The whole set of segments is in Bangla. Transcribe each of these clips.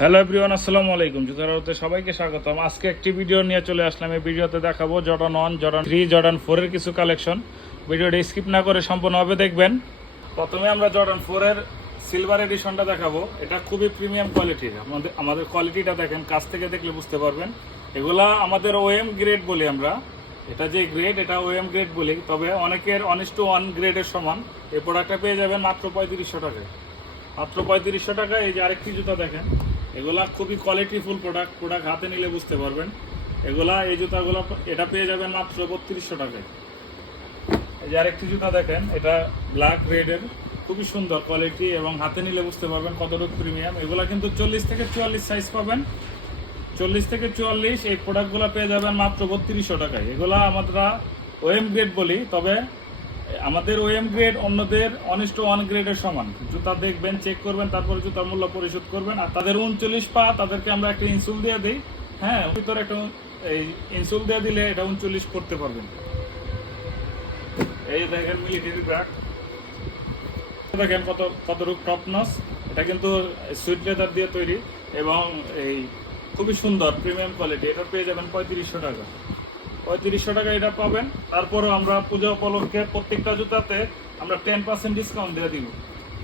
হ্যালো এভরিওয়ান আসসালামু আলাইকুম। জুতারাতে সবাইকে স্বাগতম। আজকে একটি ভিডিও নিয়ে চলে আসলাম। এই ভিডিওতে দেখাবো Jordan one Jordan three Jordan ফোরের কিছু কালেকশন ভিডিওটি স্কিপ না করে সম্পূর্ণভাবে দেখবেন। প্রথমে আমরা জর্ডান ফোরের সিলভার এডিশনটা দেখাবো। এটা খুবই প্রিমিয়াম কোয়ালিটির আমাদের আমাদের কোয়ালিটিটা দেখেন, কাছ থেকে দেখলে বুঝতে পারবেন। এগুলা আমাদের ওএম গ্রেড বলি আমরা। এটা যে গ্রেড এটা ওএম গ্রেড বলি। তবে অনেকের অনেস টু ওয়ান গ্রেডের সমান। এই প্রোডাক্টটা পেয়ে যাবেন মাত্র পঁয়ত্রিশশো টাকায়। মাত্র পঁয়ত্রিশশো টাকা এই যে আরেকটি জুতা দেখেন। এগুলা খুবই কোয়ালিটিফুল প্রোডাক্ট প্রোডাক্ট হাতে নিলে বুঝতে পারবেন। এগুলা, এই জুতাগুলো এটা পেয়ে যাবেন মাত্র বত্রিশশো টাকায়। এই যে আরেকটি জুতা দেখেন, এটা ব্ল্যাক রেডের খুবই সুন্দর কোয়ালিটি এবং হাতে নিলে বুঝতে পারবেন কতটুকু প্রিমিয়াম এগুলা কিন্তু চল্লিশ থেকে চুয়াল্লিশ সাইজ পাবেন। চল্লিশ থেকে চুয়াল্লিশ এই প্রোডাক্টগুলো পেয়ে যাবেন মাত্র বত্রিশশো টাকায়। এগুলা আমরা ওএম গ্রেড বলি, তবে আমাদের ওএম গ্রেড অন্যদের অনিষ্ট ওয়ান গ্রেডের সমান। জুতা দেখবেন চেক করবেন, তারপরে জুতার মূল্য পরিশোধ করবেন। আর তাদের উনচল্লিশ পা, তাদেরকে আমরা একটা ইনসুল দিয়ে দিই। হ্যাঁ ভিতরে একটা এই ইনসুল দিয়ে দিলে এটা উনচল্লিশ করতে পারবেন। এই দেখেন মিলিটারি ব্যাগ দেখেন কত, কতটুকু টপনস এটা কিন্তু সুইট লেদার দিয়ে তৈরি এবং এই খুবই সুন্দর প্রিমিয়াম কোয়ালিটি এটা পেয়ে যাবেন পঁয়ত্রিশশো টাকা। পঁয়ত্রিশশো টাকা এটা পাবেন। তারপরও আমরা পূজা উপলক্ষে প্রত্যেকটা জুতাতে আমরা টেন পার্সেন্ট ডিসকাউন্ট দিয়ে দিব।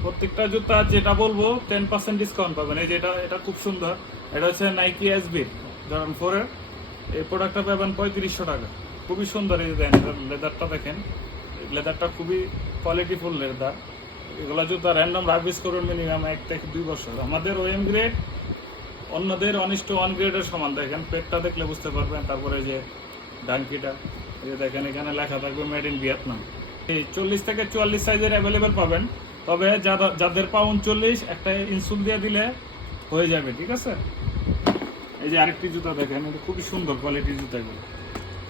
প্রত্যেকটা জুতা যেটা বলব টেন পার্সেন্ট ডিসকাউন্ট পাবেন। এই যে এটা এটা খুব সুন্দর। এটা হচ্ছে নাইকি এসবি ধরেন ফোরের এই প্রোডাক্টটা পাবেন পঁয়ত্রিশশো টাকা। খুবই সুন্দর এই দেন লেদারটা দেখেন। লেদারটা খুবই কোয়ালিটিফুল লেদার এগুলো জুতা র্যান্ডম রার্ভিস করুন মিনিমাম এক থেকে দুই বছর। আমাদের ওএম গ্রেড অন্যদের অনিষ্ট ওয়ান গ্রেডের সমান। দেখেন, পেটটা দেখলে বুঝতে পারবেন। তারপরে যে ডাঙ্কিটা দেখেন, এখানে লেখা থাকবে মেড ইন ভিয়েতনাম এই চল্লিশ থেকে চুয়াল্লিশ সাইজের অ্যাভেলেবেল পাবেন। তবে যারা যাদের পা উনচল্লিশ একটা ইনসুল দিয়ে দিলে হয়ে যাবে, ঠিক আছে? এই যে আরেকটি জুতা দেখেন, এটা খুবই সুন্দর কোয়ালিটির জুতাগুলো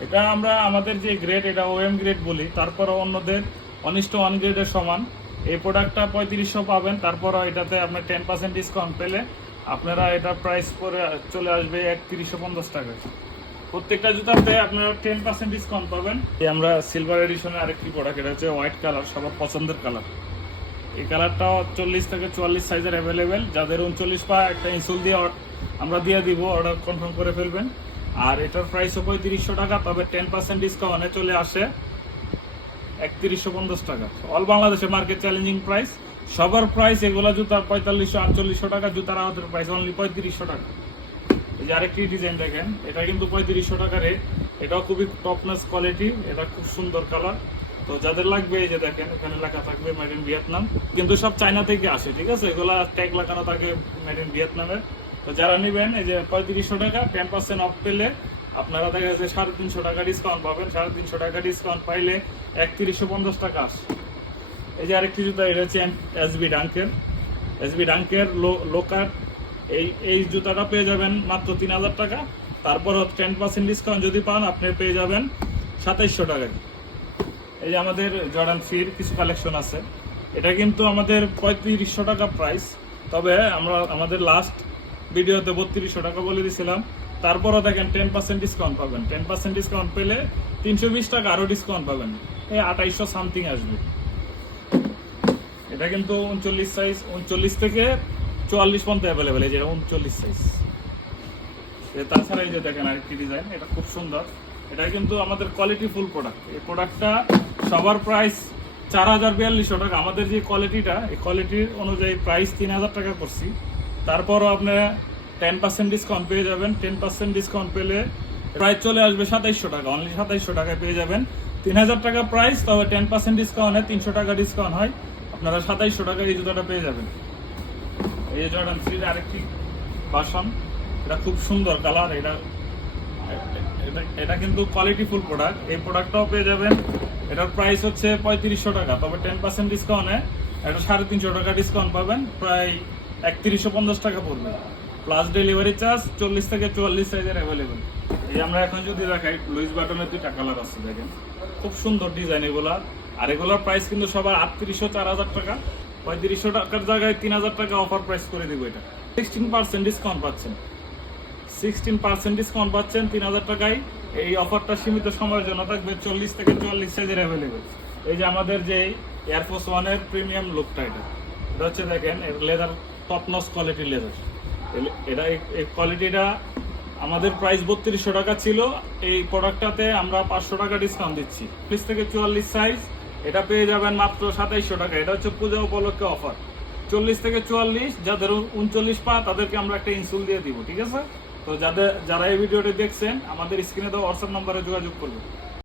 এটা আমরা আমাদের যে গ্রেড এটা ওএম গ্রেড বলি। তারপরও অন্যদের অনিষ্ট ওয়ান গ্রেডের সমান। এই প্রোডাক্টটা পঁয়ত্রিশশো পাবেন। তারপরও এটাতে আপনার টেন পার্সেন্ট ডিসকাউন্ট পেলে আপনারা এটা প্রাইস করে চলে আসবে একত্রিশশো পঞ্চাশ টাকা প্রত্যেকটা জুতাতে আপনারা টেন পার্সেন্ট ডিসকাউন্ট পাবেন। আমরা সিলভার এডিশনের আরেকটি প্রোডাক্ট এটা হচ্ছে হোয়াইট কালার সবার পছন্দের কালার এই কালারটা চল্লিশ থেকে চুয়াল্লিশ সাইজের অ্যাভেলেবেল যাদের উনচল্লিশ পা একটা ইনসুল দিয়ে আমরা দিয়ে দিব অর্ডার কনফার্ম করে ফেলবেন। আর এটার প্রাইসও পঁয়ত্রিশশো টাকা, তবে টেন পার্সেন্ট ডিসকাউন্টে চলে আসে একত্রিশশো পঞ্চাশ টাকা। অল বাংলাদেশে মার্কেট চ্যালেঞ্জিং প্রাইস সবার প্রাইস এগুলো জুতার পঁয়তাল্লিশশো, আটচল্লিশশো টাকা, জুতার আমাদের প্রাইস অনলি পঁয়ত্রিশশো টাকা। এই যে আরেকটি ডিজাইন দেখেন, এটা কিন্তু পঁয়ত্রিশশো টাকা এটাও খুবই টপনেস কোয়ালিটি এটা খুব সুন্দর কালার তো যাদের লাগবে, এই যে দেখেন, এখানে লেখা থাকবে মেড ইন ভিয়েতনাম কিন্তু সব চায়না থেকে আসে, ঠিক আছে? এগুলা ট্যাগ লাগানো থাকে মেড ইন ভিয়েতনামের তো যারা নেবেন, এই যে পঁয়ত্রিশশো টাকা টেন পার্সেন্ট অফ পেলে আপনারা দেখা যাচ্ছে সাড়ে তিনশো টাকা ডিসকাউন্ট পাবেন। সাড়ে তিনশো টাকা ডিসকাউন্ট পাইলে একত্রিশশো পঞ্চাশ টাকা আসে। এই যে আরেকটি জুতা, এটা হচ্ছে এসবি ডাঙ্কের এসবি ডাঙ্কের লো লোকার এই এই জুতাটা পেয়ে যাবেন মাত্র তিন হাজার টাকা। তারপর টেন পার্সেন্ট ডিসকাউন্ট যদি পান, আপনি পেয়ে যাবেন সাতাইশশো টাকায়। এই যে আমাদের জর্ডান ফির কিছু কালেকশন আছে। এটা কিন্তু আমাদের পঁয়ত্রিশশো টাকা প্রাইস তবে আমরা আমাদের লাস্ট ভিডিওতে বত্রিশশো টাকা বলে দিয়েছিলাম তারপরও দেখেন টেন পার্সেন্ট ডিসকাউন্ট পাবেন। টেন পার্সেন্ট ডিসকাউন্ট পেলে তিনশো বিশ টাকা আরও ডিসকাউন্ট পাবেন। এই আঠাইশশো সামথিং আসবে। এটা কিন্তু উনচল্লিশ সাইজ উনচল্লিশ থেকে চুয়াল্লিশ পর্যন্ত অ্যাভেলেবেল এই যে উনচল্লিশ সাইজ তাছাড়া এই যে দেখেন আরেকটি ডিজাইন এটা খুব সুন্দর। এটা কিন্তু আমাদের কোয়ালিটি ফুল প্রোডাক্ট এই প্রোডাক্টটা সবার প্রাইস চার হাজার বিয়াল্লিশশো টাকা। আমাদের যে কোয়ালিটিটা এই কোয়ালিটির অনুযায়ী প্রাইস তিন হাজার টাকা করছি। তারপরও আপনারা টেন পার্সেন্ট ডিসকাউন্ট পেয়ে যাবেন। টেন পার্সেন্ট ডিসকাউন্ট পেলে প্রাইস চলে আসবে সাতাইশশো টাকা। অনলি সাতাইশশো টাকায় পেয়ে যাবেন। তিন হাজার টাকা প্রাইস তবে টেন পার্সেন্ট ডিসকাউন্ট হয় তিনশো টাকা ডিসকাউন্ট হয়। আপনারা সাতাইশশো টাকা এই জুতোটা পেয়ে যাবেন। এই জর্ডান থ্রির আরেকটি বাসন এটা খুব সুন্দর কালার এটা, এটা- এটা কিন্তু কোয়ালিটি ফুল প্রোডাক্ট এই প্রোডাক্টটাও পেয়ে যাবেন। এটার প্রাইস হচ্ছে পঁয়ত্রিশশো টাকা। তবে টেন পার্সেন্ট ডিসকাউন্টে এটা সাড়ে তিনশো টাকা ডিসকাউন্ট পাবেন। প্রায় একত্রিশশো পঞ্চাশ টাকা পড়বে। প্লাস ডেলিভারি চার্জ চল্লিশ থেকে চুয়াল্লিশ সাইজের অ্যাভেলেবেল এই আমরা এখন যদি দেখাই লুইস বাটনের দুইটা কালার আছে, দেখেন। খুব সুন্দর ডিজাইন এগুলা। আর এগুলোর প্রাইস কিন্তু সবার আটত্রিশশো চার হাজার টাকা। পঁয়ত্রিশশো টাকার জায়গায় তিন হাজার টাকা অফার প্রাইস করে দিব এটা। সিক্সটিন পার্সেন্ট ডিসকাউন্ট পাচ্ছেন। সিক্সটিন পার্সেন্ট ডিসকাউন্ট পাচ্ছেন, তিন হাজার টাকায়। এই অফারটা সীমিত সময়ের জন্য থাকবে চল্লিশ থেকে চুয়াল্লিশ সাইজের অ্যাভেলেবেল এই যে আমাদের যে এয়ারফোর্স ওয়ানের প্রিমিয়াম লুকটা এটা। এটা হচ্ছে দেখেন, এর লেদার টপ নস কোয়ালিটির লেদার এটা এই- কোয়ালিটিটা আমাদের প্রাইস বত্রিশশো টাকা ছিল। এই প্রোডাক্টটাতে আমরা পাঁচশো টাকা ডিসকাউন্ট দিচ্ছি। চল্লিশ থেকে চুয়াল্লিশ সাইজ এটা পেয়ে যাবেন মাত্র সাতাইশশো টাকা। এটা হচ্ছে পূজা উপলক্ষে অফার চল্লিশ থেকে চুয়াল্লিশ, যাদের উনচল্লিশ পা, তাদেরকে আমরা একটা ইনসুল দিয়ে দিব, ঠিক আছে? তো যাদের যারা এই ভিডিওটি দেখছেন, আমাদের স্ক্রিনে তো হোয়াটসঅ্যাপ নম্বরে যোগাযোগ করবেন।